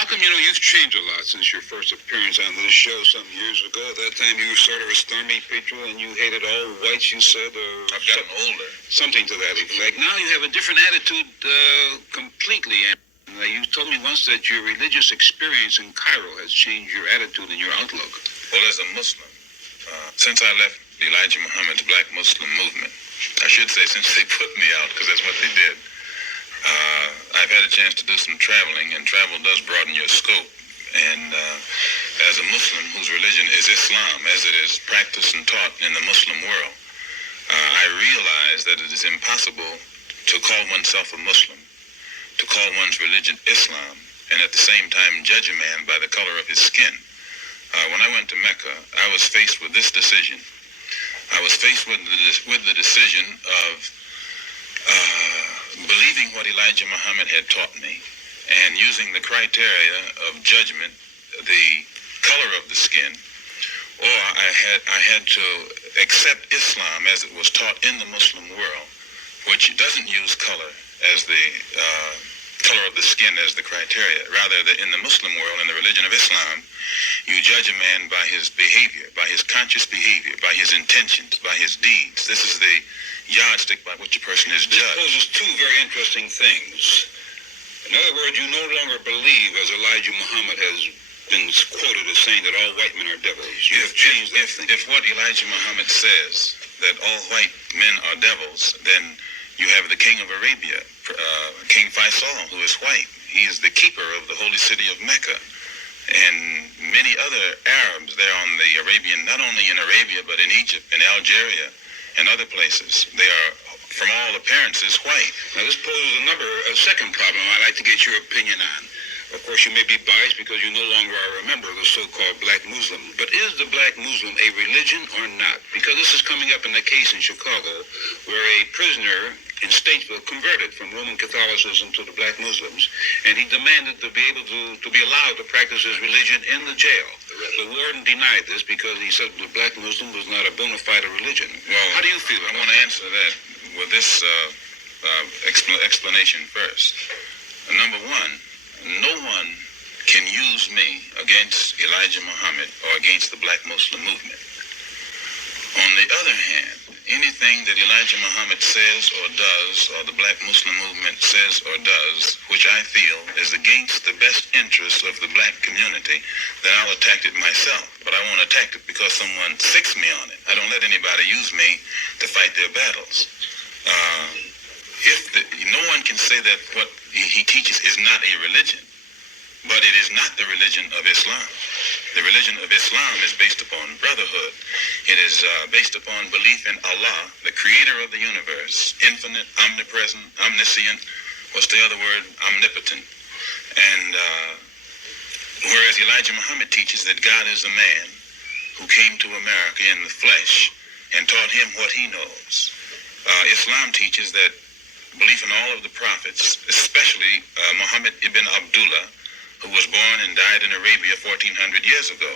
Malcolm, you've changed a lot since your first appearance on this show some years ago. At that time, you were sort of a stormy patriot, and you hated all whites, you said. I've gotten older. Something to that effect. Now you have a different attitude completely. And you told me once that your religious experience in Cairo has changed your attitude and your outlook. Well, as a Muslim, since I left Elijah Muhammad's Black Muslim movement, I should say since they put me out, because that's what they did, I've had a chance to do some traveling, and travel does broaden your scope. And as a Muslim whose religion is Islam, as it is practiced and taught in the Muslim world, I realize that it is impossible to call oneself a Muslim, to call one's religion Islam, and at the same time judge a man by the color of his skin. When I went to Mecca, I was faced with this decision. I was faced with the decision of believing what Elijah Muhammad had taught me and using the criteria of judgment, the color of the skin, or I had to accept Islam as it was taught in the Muslim world, which doesn't use color as the color of the skin as the criteria. Rather, in the Muslim world, in the religion of Islam, you judge a man by his behavior, by his conscious behavior, by his intentions, by his deeds. This is the yardstick by which a person is judged. This poses two very interesting things. In other words, you no longer believe, as Elijah Muhammad has been quoted as saying, that all white men are devils. You have changed that thinking. If what Elijah Muhammad says, that all white men are devils, then you have the king of Arabia, King Faisal, who is white. He is the keeper of the holy city of Mecca. And many other Arabs there on the Arabian, not only in Arabia, but in Egypt, in Algeria, and other places. They are, from all appearances, white. Now, this poses a second problem I'd like to get your opinion on. Of course, you may be biased because you no longer are a member of the so-called Black Muslim. But is the Black Muslim a religion or not? Because this is coming up in the case in Chicago where a prisoner in Statesville converted from Roman Catholicism to the Black Muslims, and he demanded to be able to be allowed to practice his religion in the jail. The warden denied this because he said the Black Muslim was not a bona fide religion. Well, how do you feel? I want to answer that with this explanation first. Number one, no one can use me against Elijah Muhammad or against the Black Muslim movement. On the other hand, anything that Elijah Muhammad says or does, or the Black Muslim movement says or does, which I feel is against the best interests of the Black community, then I'll attack it myself. But I won't attack it because someone sicks me on it. I don't let anybody use me to fight their battles. No one can say that what he teaches is not a religion, but it is not the religion of Islam. The religion of Islam is based upon brotherhood. It is based upon belief in Allah, the creator of the universe, infinite, omnipresent, omniscient, what's the other word? Omnipotent. And whereas Elijah Muhammad teaches that God is a man who came to America in the flesh and taught him what he knows. Islam teaches that belief in all of the prophets, especially Muhammad ibn Abdullah, who was born and died in Arabia 1400 years ago.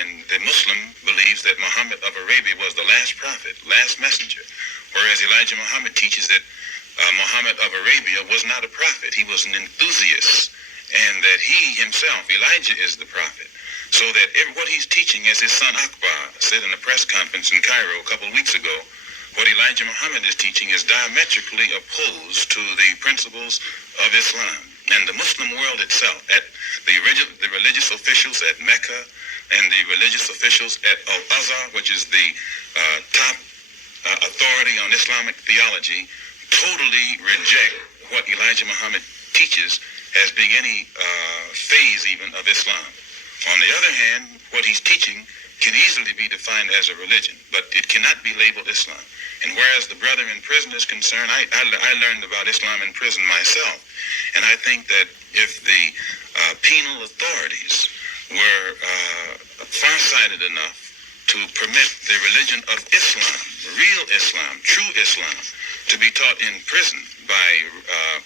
And the Muslim believes that Muhammad of Arabia was the last prophet, last messenger, whereas Elijah Muhammad teaches that Muhammad of Arabia was not a prophet. He was an enthusiast, and that he himself, Elijah, is the prophet. So that what he's teaching, as his son Akbar said in a press conference in Cairo a couple of weeks ago, what Elijah Muhammad is teaching is diametrically opposed to the principles of Islam. And the Muslim world itself, at the religious officials at Mecca and the religious officials at Al-Azhar, which is the top authority on Islamic theology, totally reject what Elijah Muhammad teaches as being any phase even of Islam. On the other hand, what he's teaching can easily be defined as a religion, but it cannot be labeled Islam. And whereas the brother in prison is concerned, I learned about Islam in prison myself. And I think that if the penal authorities were farsighted enough to permit the religion of Islam, real Islam, true Islam, to be taught in prison by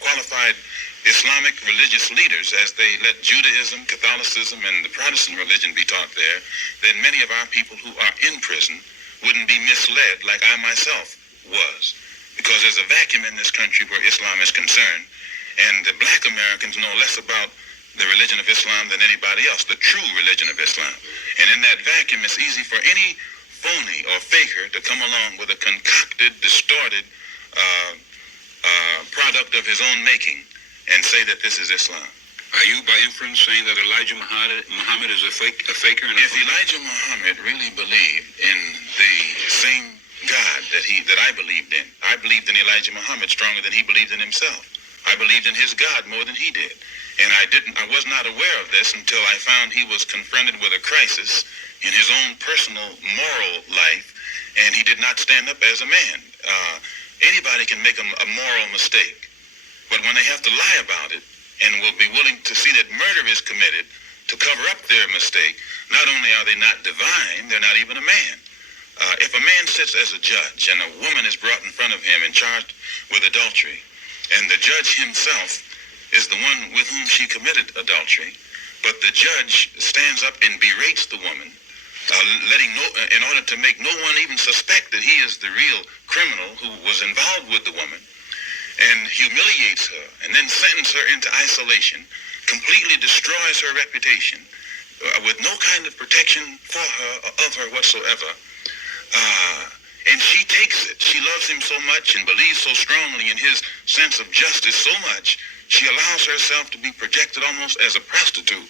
qualified Islamic religious leaders, as they let Judaism, Catholicism, and the Protestant religion be taught there, then many of our people who are in prison wouldn't be misled like I myself was. Because there's a vacuum in this country where Islam is concerned, and the Black Americans know less about the religion of Islam than anybody else, the true religion of Islam. And in that vacuum, it's easy for any phony or faker to come along with a concocted, distorted product of his own making and say that this is Islam. Are you, by inference, saying that Elijah Muhammad is a faker? And if Elijah Muhammad really believed in the same God that I believed in, I believed in Elijah Muhammad stronger than he believed in himself. I believed in his God more than he did. And I was not aware of this until I found he was confronted with a crisis in his own personal moral life, and he did not stand up as a man. Anybody can make a moral mistake, but when they have to lie about it and will be willing to see that murder is committed to cover up their mistake, not only are they not divine, they're not even a man. If a man sits as a judge and a woman is brought in front of him and charged with adultery, and the judge himself is the one with whom she committed adultery, but the judge stands up and berates the woman, in order to make no one even suspect that he is the real criminal who was involved with the woman, and humiliates her, and then sentences her into isolation, completely destroys her reputation, with no kind of protection for her or of her whatsoever. And she takes it. She loves him so much and believes so strongly in his sense of justice so much, she allows herself to be projected almost as a prostitute.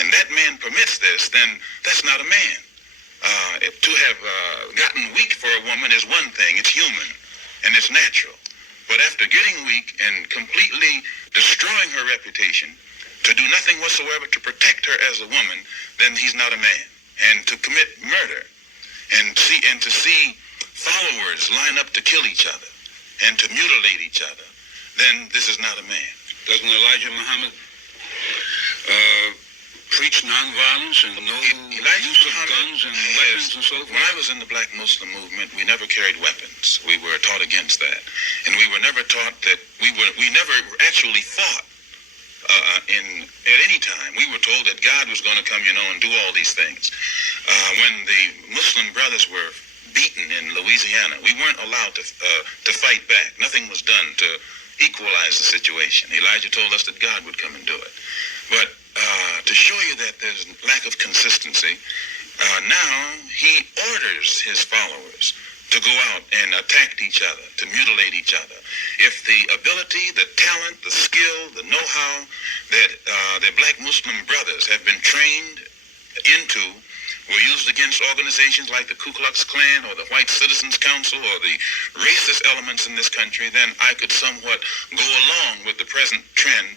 And that man permits this, then that's not a man. To have gotten weak for a woman is one thing. It's human and it's natural. But after getting weak and completely destroying her reputation, to do nothing whatsoever to protect her as a woman, then he's not a man. And to commit murder and to see followers line up to kill each other and to mutilate each other, then this is not a man. Doesn't Elijah Muhammad preach nonviolence and no use of guns and weapons and so forth? When I was in the Black Muslim movement, we never carried weapons. We were taught against that. And we were never taught that we never actually fought at any time. We were told that God was going to come, and do all these things. When the Muslim brothers were beaten in Louisiana, we weren't allowed to fight back. Nothing was done to equalize the situation. Elijah told us that God would come and do it. But to show you that there's lack of consistency, now he orders his followers to go out and attack each other, to mutilate each other. If the ability, the talent, the skill, the know-how that the Black Muslim brothers have been trained into were used against organizations like the Ku Klux Klan or the White Citizens Council or the racist elements in this country, then I could somewhat go along with the present trend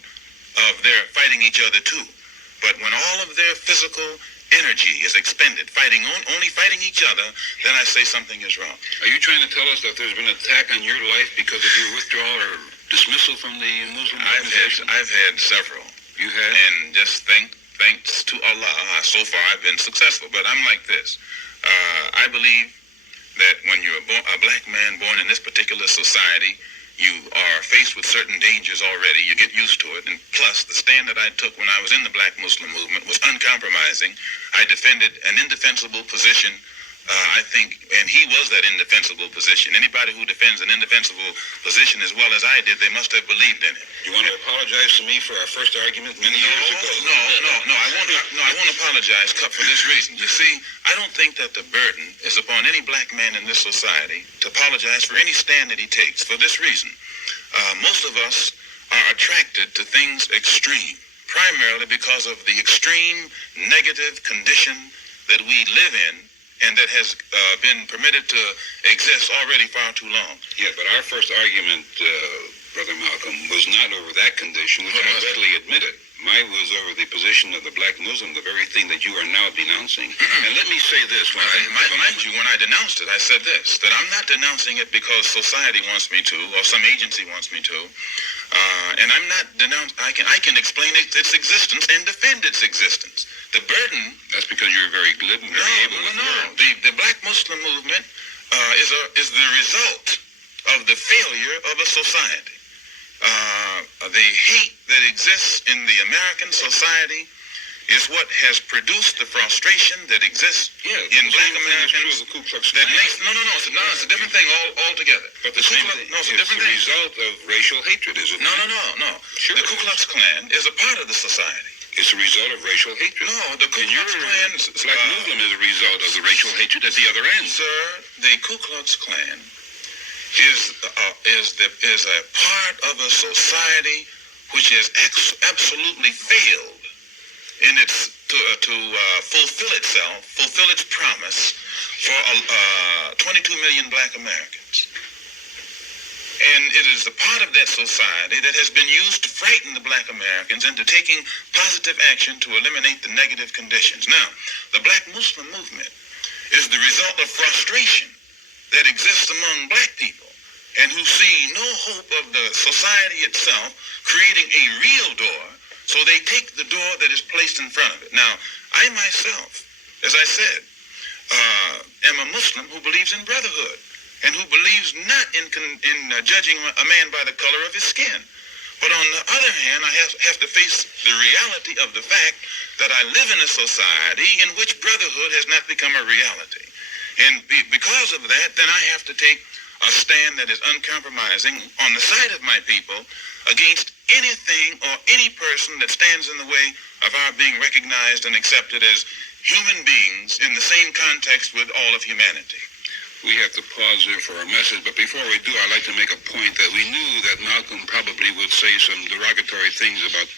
of their fighting each other too. But when all of their physical energy is expended only fighting each other, then I say something is wrong. Are you trying to tell us that there's been an attack on your life because of your withdrawal or dismissal from the Muslim organization? I've had several. You have? And just thanks to Allah, so far I've been successful. But I'm like this. I believe that when you're a black man born in this particular society, you are faced with certain dangers already. You get used to it. And plus, the stand that I took when I was in the Black Muslim movement was uncompromising. I defended an indefensible position, I think, and he was that indefensible position. Anybody who defends an indefensible position as well as I did, they must have believed in it. You want to apologize to me for our first argument many years ago? No, I won't apologize for this reason. You see, I don't think that the burden is upon any black man in this society to apologize for any stand that he takes. For this reason, most of us are attracted to things extreme, primarily because of the extreme negative condition that we live in and that has been permitted to exist already far too long. Yeah, but our first argument, Brother Malcolm, was not over that condition, which I readily admitted. Mine was over the position of the black Muslim, the very thing that you are now denouncing. And let me say this. Mind you, when I denounced it, I said this, that I'm not denouncing it because society wants me to, or some agency wants me to. And I'm not denouncing, I can explain its existence and defend its existence. The burden... That's because you're very glib and very able with words. The black Muslim movement is the result of the failure of a society. The hate that exists in the American society is what has produced the frustration that exists in black Americans. The Ku Klux Klan. That makes it's a different thing altogether. But the same thing. No, it's a different thing. result of racial hatred, is it? No. Sure. The Ku Klux Klan is a part of the society. It's a result of racial hatred. No, the Ku And your Klux Klan, Black Muslim is a result of the racial hatred at the other end. sir, the Ku Klux Klan is a part of a society which has absolutely failed in its to fulfill its promise for 22 million black Americans. And it is a part of that society that has been used to frighten the black Americans into taking positive action to eliminate the negative conditions. Now, the Black Muslim movement is the result of frustration that exists among black people and who see no hope of the society itself creating a real door, so they take the door that is placed in front of it. Now, I myself, as I said, am a Muslim who believes in brotherhood and who believes not in judging a man by the color of his skin. But on the other hand, I have to face the reality of the fact that I live in a society in which brotherhood has not become a reality. And because of that, then I have to take a stand that is uncompromising on the side of my people against anything or any person that stands in the way of our being recognized and accepted as human beings in the same context with all of humanity. We have to pause there for a message, but before we do, I'd like to make a point that we knew that Malcolm probably would say some derogatory things about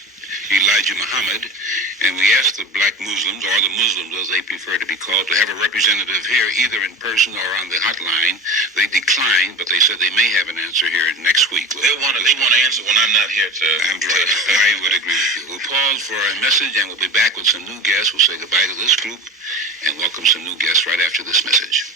Elijah Muhammad, and we asked the black Muslims, or the Muslims as they prefer to be called, to have a representative here, either in person or on the hotline. They declined, but they said they may have an answer here next week. They want to answer when I'm not here to... I'm right. I would agree with you. We'll pause for a message, and we'll be back with some new guests. We'll say goodbye to this group and welcome some new guests right after this message.